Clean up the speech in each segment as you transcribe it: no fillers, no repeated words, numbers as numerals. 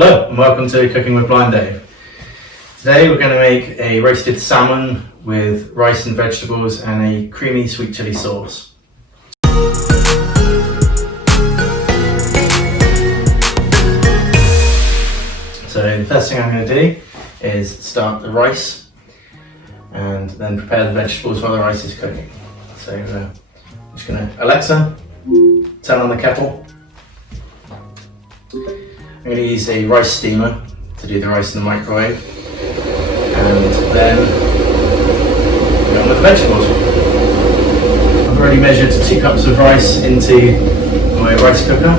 Hello and welcome to Cooking with BlindDave. Today we're going to make a roasted salmon with rice and vegetables and a creamy sweet chili sauce. So the first thing I'm going to do is start the rice and then prepare the vegetables while the rice is cooking. So I'm just going to, Alexa, turn on the kettle. I'm going to use a rice steamer to do the rice in the microwave, and then go on with the vegetables. I've already measured 2 cups of rice into my rice cooker,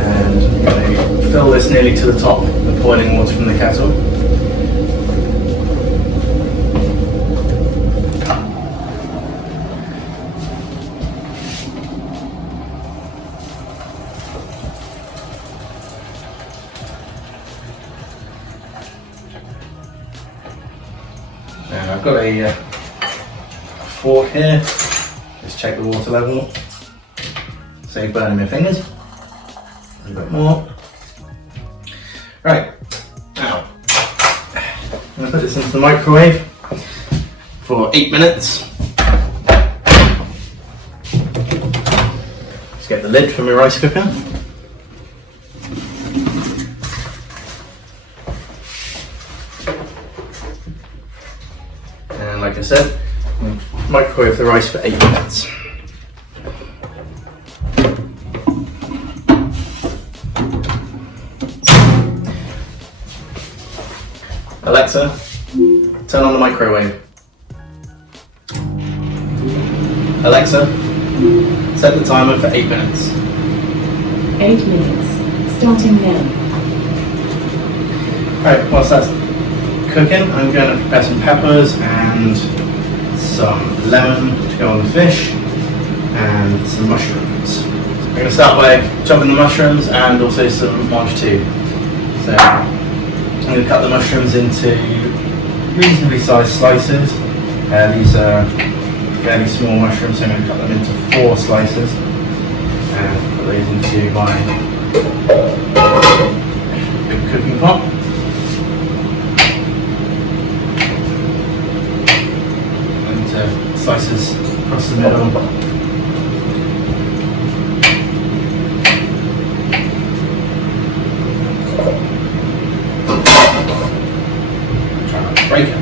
and I'm going to fill this nearly to the top with boiling water from the kettle. I've got a fork here, just check the water level, save burning my fingers, a little bit more. Right, now I'm going to put this into the microwave for 8 minutes. Just get the lid from my rice cooker. And like I said, microwave the rice for 8 minutes. Alexa, turn on the microwave. Alexa, set the timer for 8 minutes. 8 minutes, starting now. Right, whilst that's cooking, I'm going to prepare some peppers and some lemon to go on the fish and some mushrooms. I'm going to start by chopping the mushrooms and also some mange too. So I'm going to cut the mushrooms into reasonably sized slices. These are fairly small mushrooms, so I'm going to cut them into 4 slices and put these into my big cooking pot. Slices across the middle. Try not to break it.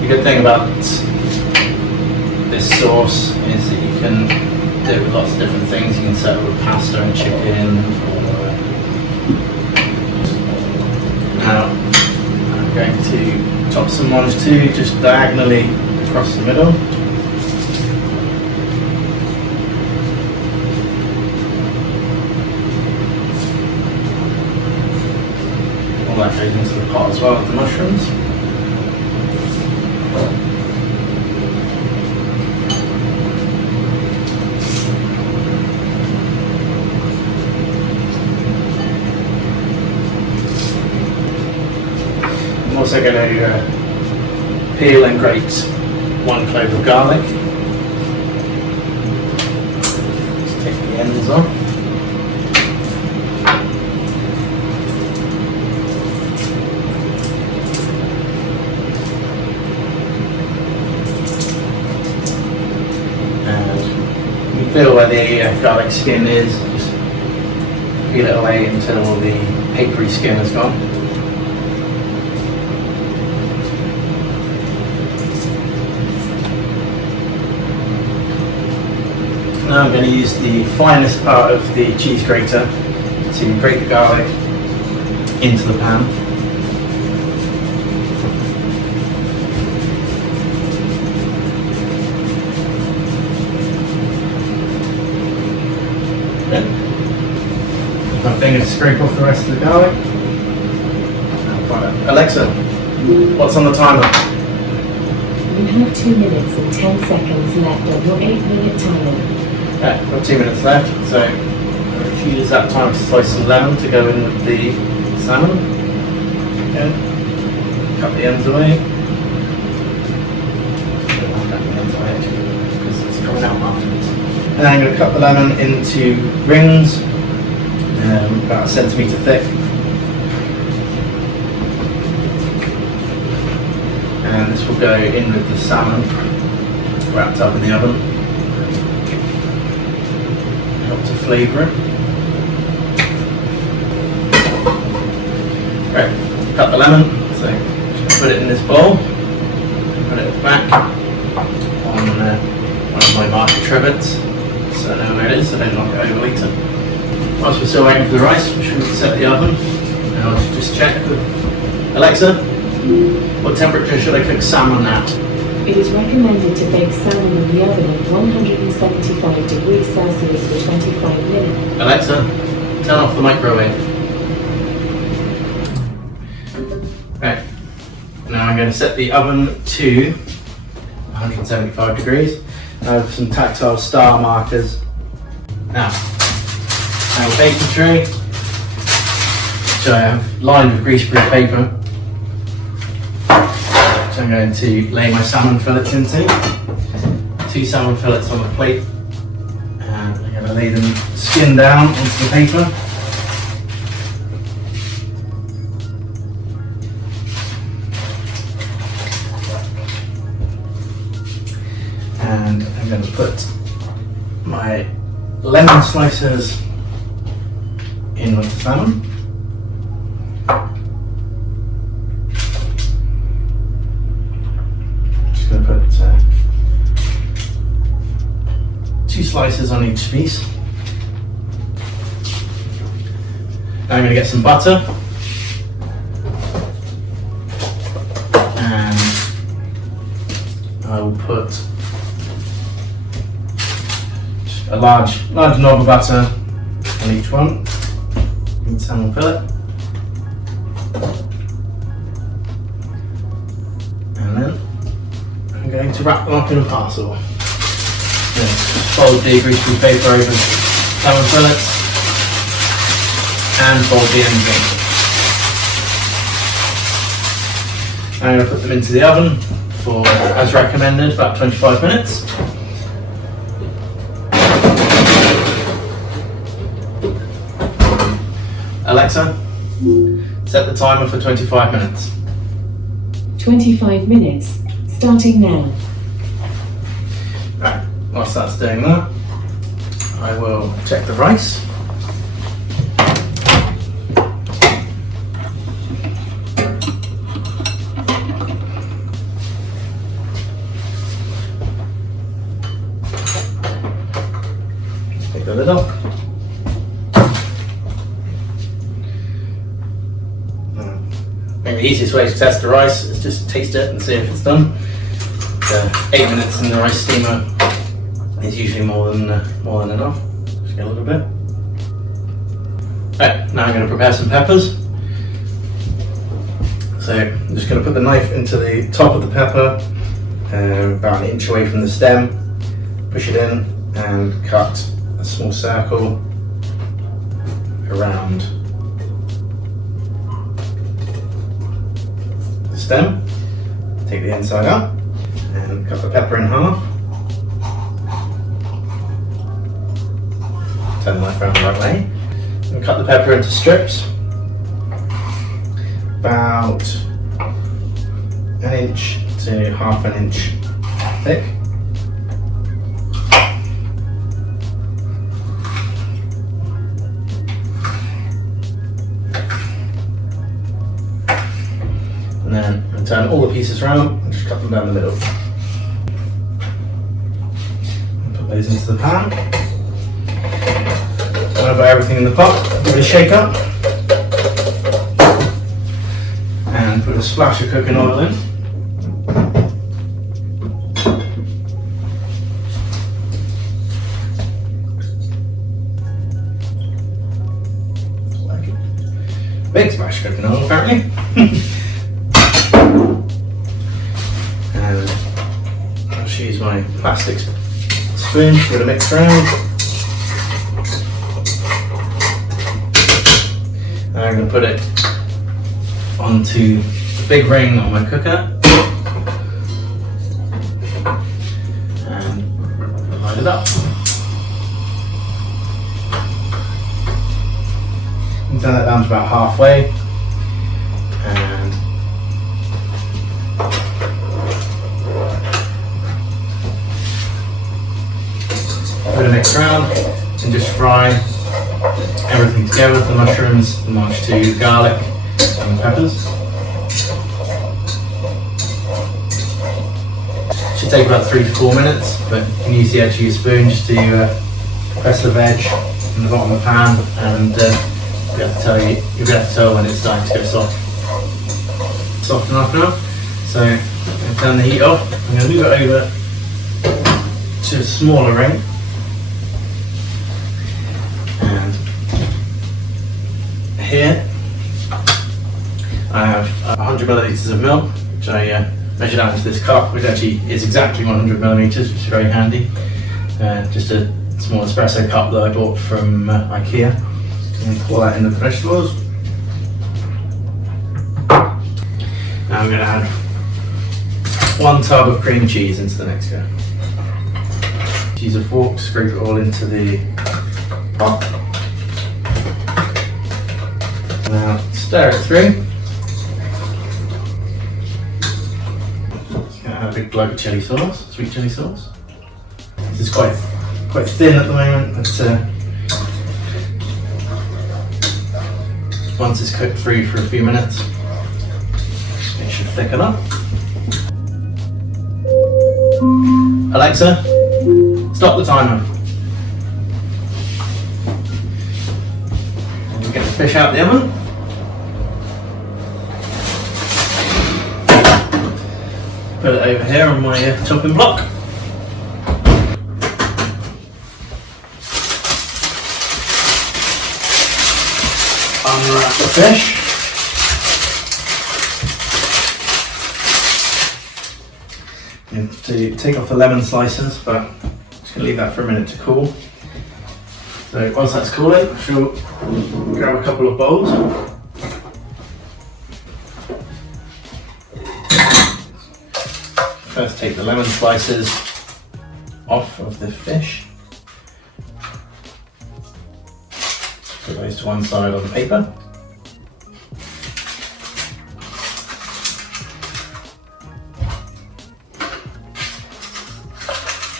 The good thing about this sauce is that you can do it with lots of different things. You can serve it with pasta and chicken. Now I'm going to chop some mange too, just diagonally across the middle. All that goes into the pot as well with the mushrooms. I'm also going to peel and grate 1 clove of garlic. Just take the ends off. And you feel where the garlic skin is, just peel it away until all the papery skin is gone. Now I'm going to use the finest part of the cheese grater to grate the garlic into the pan. Okay. My finger to scrape off the rest of the garlic. Alexa, what's on the timer? You have 2 minutes and 10 seconds left on your 8-minute timer. Okay, we've got 2 minutes left, so I'm going to use that time to slice some lemon to go in with the salmon. Okay. cut the ends away. Because it's coming out afterwards. And I'm going to cut the lemon into rings, about 1 centimetre thick. And this will go in with the salmon wrapped up in the oven. Help to flavour it. Right, cut the lemon, so just put it in this bowl, put it back on one of my market trivets, so I know where it is, so I don't knock it over later. Whilst we're still waiting for the rice, we should set the oven. Now I'll just check with Alexa, what temperature should I cook salmon at? It is recommended to bake salmon in the oven at 175 degrees Celsius for 25 minutes. Alexa, turn off the microwave. Right, now I'm going to set the oven to 175 degrees. I have some tactile star markers. Now, I have a baking tray, which I have lined with greaseproof paper, which I'm going to lay my salmon fillets into. 2 salmon fillets on the plate, and I'm going to lay them skin down onto the paper. And I'm going to put my lemon slices in with the salmon. Just going to put 2 slices on each piece. Now I'm going to get some butter. And I will put a large knob of butter on each one. Salmon fillet. And then I'm going to wrap them up in a parcel. Fold the greaseproof paper over salmon fillets and fold the ends in. I'm going to put them into the oven for, as recommended, about 25 minutes. Alexa, set the timer for 25 minutes. 25 minutes, starting now. Right, whilst that's doing that, I will check the rice. Take the lid off. I think the easiest way to test the rice is just taste it and see if it's done. So 8 minutes in the rice steamer is usually more than enough. Just get a little bit. Right, now I'm going to prepare some peppers. So I'm just going to put the knife into the top of the pepper, about 1 inch away from the stem. Push it in and cut a small circle around stem, take the inside out and cut the pepper in half. Turn the knife around the right way and cut the pepper into strips about 1 inch to 1/2 inch thick. And then turn all the pieces around and just cut them down the middle. And put those into the pan. When I've got everything in the pot, give it a shake up. And put a splash of cooking oil in. Like it. Big splash of cooking oil apparently. And I'll just use my plastic spoon for the mix around. And I'm going to put it onto the big ring on my cooker and light it up. And turn that down to about halfway and put a mix around and just fry everything together, the mushrooms, the mashed to garlic and the peppers. Should take about 3 to 4 minutes, but you can use the edge of your spoon just to press the veg in the bottom of the pan, and you'll be able to tell when it's starting to go soft. Soft enough now. So I'm going to turn the heat off. I'm going to move it over to a smaller ring. And here I have 100 millilitres of milk, which I measured out into this cup, which actually is exactly 100 millimetres, which is very handy. Just a small espresso cup that I bought from IKEA. And pour that in the vegetables. Now I'm going to add 1 tub of cream cheese into the mixture. Use a fork, scrape it all into the pot. Now stir it through. Just going to add a big glug of chili sauce, sweet chili sauce. This is quite thin at the moment, but once it's cooked through for a few minutes, it should thicken up. Alexa, stop the timer. And we get the fish out the oven. Put it over here on my chopping block. Unwrap the fish. And to take off the lemon slices, but I'm just going to leave that for a minute to cool. So once that's cooling, I shall grab a couple of bowls. First take the lemon slices off of the fish. Put those to one side on the paper.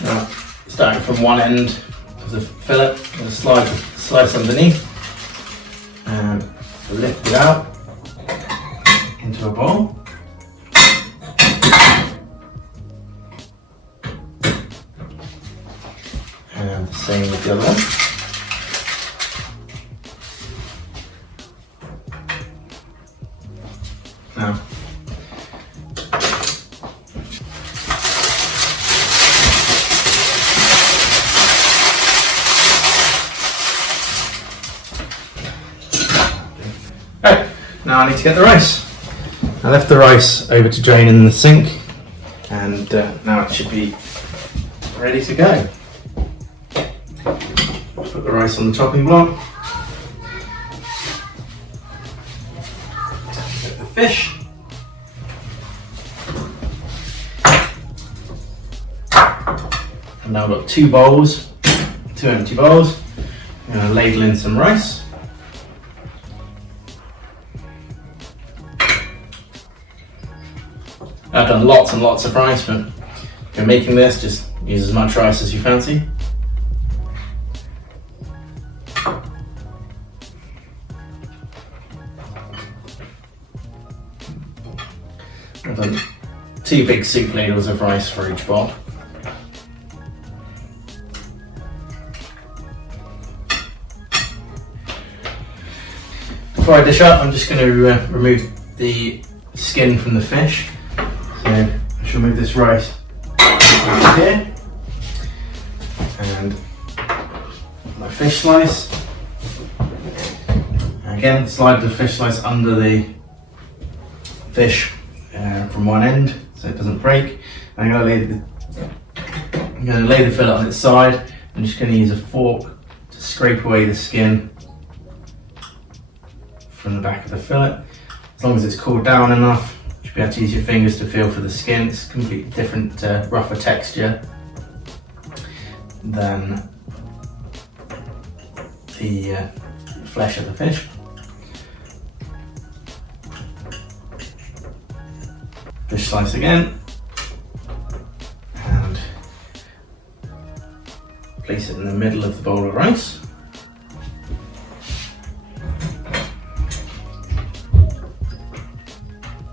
Now, starting from one end of the fillet, I'm going to slice underneath and lift it out into a bowl. And the same with the other one. Now, right, now I need to get the rice. I left the rice over to drain in the sink, and now it should be ready to go. Put the rice on the chopping block. Get the fish. And now I've got 2 bowls, 2 empty bowls. I'm going to ladle in some rice. I've done lots and lots of rice, but if you're making this, just use as much rice as you fancy. I've done 2 big soup ladles of rice for each bowl. Before I dish up, I'm just going to remove the skin from the fish. So I shall move this rice over here, and my fish slice. Again, slide the fish slice under the fish from one end so it doesn't break. I'm going to lay the fillet on its side. I'm just going to use a fork to scrape away the skin from the back of the fillet. As long as it's cooled down enough, Should be able to use your fingers to feel for the skin. It's completely different, rougher texture than the flesh of the fish. Fish slice again, and place it in the middle of the bowl of rice.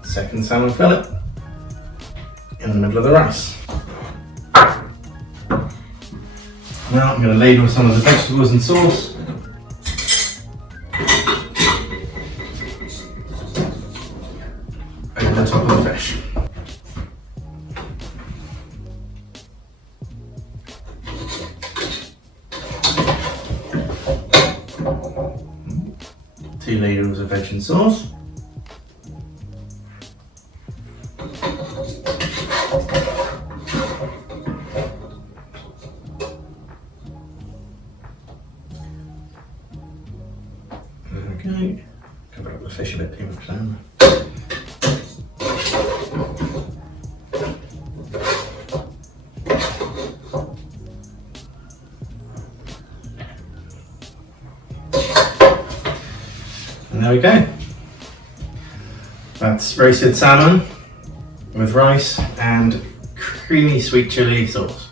Second salmon fillet in the middle of the rice. Now I'm going to ladle some of the vegetables and sauce. Over the top of the fish. Two ladles of veg and sauce. Okay, cover up the fish a bit too much now. And there we go. That's roasted salmon with rice and creamy sweet chili sauce.